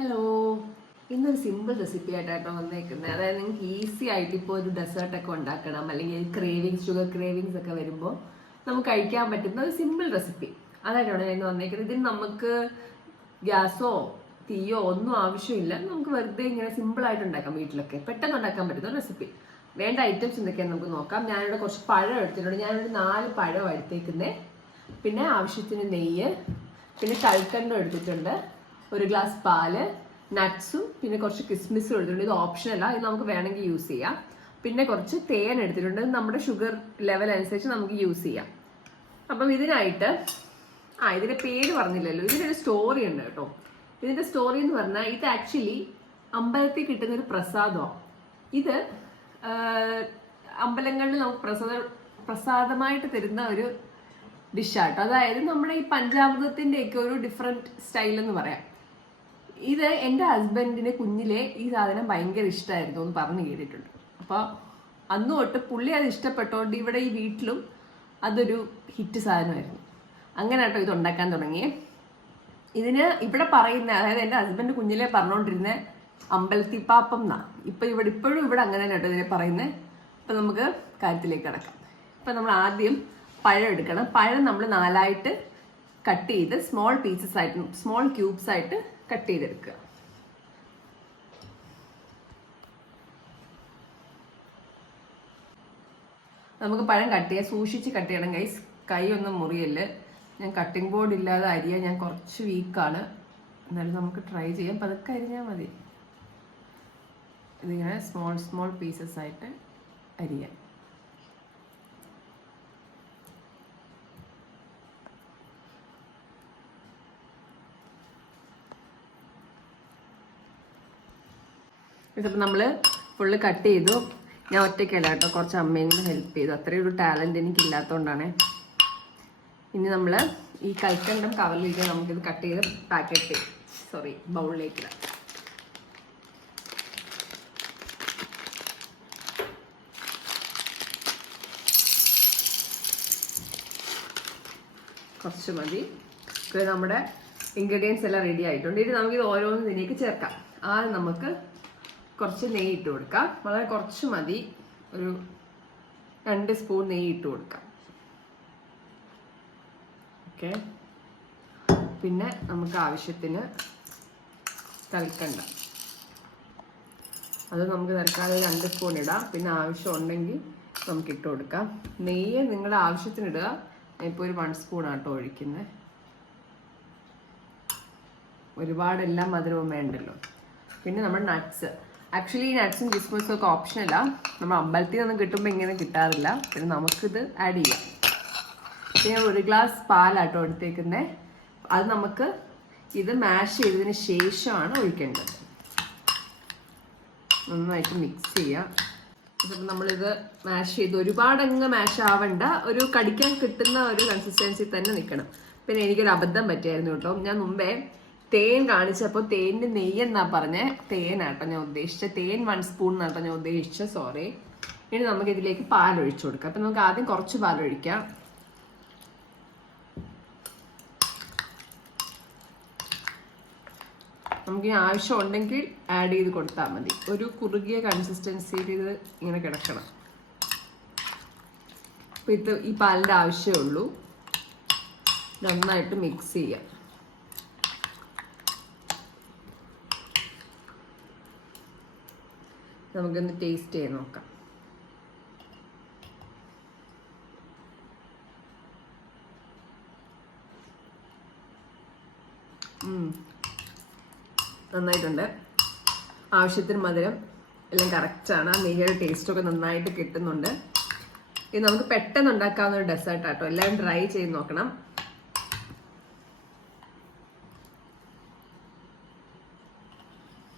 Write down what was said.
Hello, ഇന്നൊരു simple recipe ആയിട്ടാണ് വന്നേക്കുന്നത്. അതായത് നിങ്ങൾക്ക് ഈസി ആയിട്ട് ഇപ്പോൾ ഒരു ഡെസേർട്ടൊക്കെ ഉണ്ടാക്കണം, അല്ലെങ്കിൽ ഷുഗർ ക്രേവിങ്സ് ഒക്കെ വരുമ്പോൾ നമുക്ക് കഴിക്കാൻ പറ്റുന്ന ഒരു സിമ്പിൾ റെസിപ്പി അതായിട്ടാണ് ഞാൻ ഇന്ന് വന്നേക്കുന്നത്. ഇതിന് നമുക്ക് ഗ്യാസോ തീയോ ഒന്നും ആവശ്യമില്ല. നമുക്ക് വെറുതെ ഇങ്ങനെ സിമ്പിളായിട്ട് ഉണ്ടാക്കാം, വീട്ടിലൊക്കെ പെട്ടെന്ന് ഉണ്ടാക്കാൻ പറ്റുന്ന റെസിപ്പി. വേണ്ട ഐറ്റംസ് എന്തൊക്കെയാണെന്ന് നമുക്ക് നോക്കാം. ഞാനിവിടെ കുറച്ച് പഴം എടുത്തിട്ടുണ്ട്. ഞാനൊരു 4 പഴം എടുത്തേക്കുന്നത്. പിന്നെ ആവശ്യത്തിന് നെയ്യ്, പിന്നെ കൽക്കണ്ടം എടുത്തിട്ടുണ്ട്, 1 ഗ്ലാസ് പാല്, നട്ട്സും പിന്നെ കുറച്ച് കിസ്മിസും എടുത്തിട്ടുണ്ട്. ഇത് ഓപ്ഷനല്ല, ഇത് നമുക്ക് വേണമെങ്കിൽ യൂസ് ചെയ്യാം. പിന്നെ കുറച്ച് തേൻ എടുത്തിട്ടുണ്ട്. നമ്മുടെ ഷുഗർ ലെവൽ അനുസരിച്ച് നമുക്ക് യൂസ് ചെയ്യാം. അപ്പം ഇതിനായിട്ട് ഇതിന്റെ പേര് പറഞ്ഞില്ലല്ലോ, ഇതിനൊരു സ്റ്റോറി ഉണ്ട് കേട്ടോ. ഇതിന്റെ സ്റ്റോറി എന്ന് പറഞ്ഞാൽ ഇത് ആക്ച്വലി അമ്പലത്തിൽ കിട്ടുന്ന ഒരു പ്രസാദമാണ്. ഇത് അമ്പലങ്ങളിൽ നമുക്ക് പ്രസാദമായിട്ട് തരുന്ന ഒരു ഡിഷാട്ടോ. അതായത് നമ്മുടെ ഈ പഞ്ചാമൃതത്തിന്റെ ഒക്കെ ഒരു ഡിഫറെന്റ് സ്റ്റൈൽ എന്ന് പറയാം. ഇത് എൻ്റെ ഹസ്ബൻഡിന് കുഞ്ഞിലെ ഈ സാധനം ഭയങ്കര ഇഷ്ടമായിരുന്നു എന്ന് പറഞ്ഞു കേട്ടിട്ടുണ്ട്. അപ്പോൾ അന്ന് തൊട്ട് പുള്ളി അത് ഇഷ്ടപ്പെട്ടോണ്ട് ഇവിടെ ഈ വീട്ടിലും അതൊരു ഹിറ്റ് സാധനമായിരുന്നു. അങ്ങനെ കേട്ടോ ഇത് ഉണ്ടാക്കാൻ തുടങ്ങി. ഇതിന് ഇവിടെ പറയുന്ന, അതായത് എൻ്റെ ഹസ്ബൻഡ് കുഞ്ഞിലെ പറഞ്ഞുകൊണ്ടിരുന്ന അമ്പലത്തിപ്പാപ്പം എന്നാ. ഇപ്പോഴും ഇവിടെ അങ്ങനെ കേട്ടോ ഇതിനെ പറയുന്നത്. അപ്പം നമുക്ക് കാര്യത്തിലേക്ക് കിടക്കാം. ഇപ്പം നമ്മൾ ആദ്യം പഴം എടുക്കണം. പഴം നമ്മൾ 4ആയിട്ട് കട്ട് ചെയ്ത് സ്മോൾ ക്യൂബ്സ് ആയിട്ട് കട്ട് ചെയ്തെടുക്കുക. നമുക്ക് പഴം കട്ട് ചെയ്യാം, സൂക്ഷിച്ച് കട്ട് ചെയ്യണം ഗൈസ്. കൈ ഒന്നും മുറിയല്ലേ. ഞാൻ കട്ടിംഗ് ബോർഡ് ഇല്ലാതെ അരിയാൻ ഞാൻ കുറച്ച് വീക്കാണ്. എന്നാലും നമുക്ക് ട്രൈ ചെയ്യാം. പതുക്കെ അരിഞ്ഞാൽ മതി. ഇതിങ്ങനെ സ്മോൾ പീസസ് ആയിട്ട് അരിയാം. ഇതിപ്പോൾ നമ്മൾ ഫുള്ള് കട്ട് ചെയ്തു. ഞാൻ ഒറ്റയ്ക്കല്ല കേട്ടോ, കുറച്ച് അമ്മേനെ ഹെൽപ്പ് ചെയ്തു. അത്രയും ഒരു ടാലൻറ്റ് എനിക്കില്ലാത്തതുകൊണ്ടാണ്. ഇനി നമ്മൾ ഈ കൽക്കണ്ടം കവറിലേക്ക് നമുക്കിത് കട്ട് ചെയ്ത് ബൗളിലേക്ക് ഇടാം. കുറച്ച് മതി. നമ്മുടെ ഇൻഗ്രീഡിയൻസ് എല്ലാം റെഡി ആയിട്ടുണ്ട്. ഇനി നമുക്കിത് ഓരോന്നും ഇതിലേക്ക് ചേർക്കാം. ആദ്യം നമുക്ക് കുറച്ച് നെയ്യ് ഇട്ട് കൊടുക്കാം. വളരെ കുറച്ച് മതി, ഒരു 2 സ്പൂൺ നെയ്യ് ഇട്ട് കൊടുക്കാം. ഓക്കെ. പിന്നെ നമുക്ക് ആവശ്യത്തിന് കൽക്കണ്ടം, അത് നമുക്ക് തൽക്കാലം 2 സ്പൂൺ ഇടാം. പിന്നെ ആവശ്യം ഉണ്ടെങ്കിൽ നമുക്ക് ഇട്ട് കൊടുക്കാം. നെയ്യ് നിങ്ങളുടെ ആവശ്യത്തിന് ഇടുക. ഇപ്പോൾ ഒരു 1 സ്പൂണാട്ടോ ഒഴിക്കുന്നത്. ഒരുപാടെല്ലാം മധുരവും വേണ്ടല്ലോ. പിന്നെ നമ്മുടെ നട്ട്സ്, ആക്ച്വലി ഈ നട്ട്സും കിസ്മിസും ഒക്കെ ഓപ്ഷനല്ല. നമ്മൾ അമ്പലത്തിൽ നിന്നും കിട്ടുമ്പോൾ ഇങ്ങനെ കിട്ടാറില്ല. പിന്നെ നമുക്കിത് ആഡ് ചെയ്യാം. പിന്നെ 1 ഗ്ലാസ് പാലാട്ടോ എടുത്തേക്കുന്നത്. അത് നമുക്ക് ഇത് മാഷ് ചെയ്തതിന് ശേഷമാണ് ഒഴിക്കേണ്ടത്. നന്നായിട്ട് മിക്സ് ചെയ്യാം. ഇപ്പം നമ്മളിത് മാഷ് ചെയ്ത് ഒരുപാടങ്ങ് മാഷ് ആവണ്ട, ഒരു കടിക്കാൻ കിട്ടുന്ന ഒരു കൺസിസ്റ്റൻസി തന്നെ നിൽക്കണം. പിന്നെ എനിക്കൊരു അബദ്ധം പറ്റിയായിരുന്നു കേട്ടോ. ഞാൻ മുമ്പേ തേൻ കാണിച്ചപ്പോൾ തേനിൻ്റെ നെയ്യ് എന്നാ പറഞ്ഞേ, തേനാട്ടോ ഞാൻ ഉദ്ദേശിച്ചത്. തേൻ 1 സ്പൂൺ എന്നാട്ടോ ഞാൻ ഉദ്ദേശിച്ചത്, സോറി. ഇനി നമുക്ക് ഇതിലേക്ക് പാലൊഴിച്ചു കൊടുക്കാം. അപ്പം നമുക്ക് ആദ്യം കുറച്ച് പാലൊഴിക്കാം. നമുക്ക് ആവശ്യം ഉണ്ടെങ്കിൽ ആഡ് ചെയ്ത് കൊടുത്താൽ മതി. ഒരു കുറുകിയ കൺസിസ്റ്റൻസിയിൽ ഇത് ഇങ്ങനെ കിടക്കണം. അപ്പം ഇത് ഈ പാലിൻ്റെ ആവശ്യമേ ഉള്ളൂ. നന്നായിട്ട് മിക്സ് ചെയ്യാം. നമുക്കൊന്ന് ടേസ്റ്റ് ചെയ്ത് നോക്കാം. നന്നായിട്ടുണ്ട്. ആവശ്യത്തിന് മധുരം എല്ലാം കറക്റ്റാണ്. നെയ്യുടെ ടേസ്റ്റൊക്കെ നന്നായിട്ട് കിട്ടുന്നുണ്ട്. ഇത് നമുക്ക് പെട്ടെന്ന് ഉണ്ടാക്കാവുന്ന ഒരു ഡെസേർട്ടാട്ടോ. എല്ലാവരും ട്രൈ ചെയ്ത് നോക്കണം.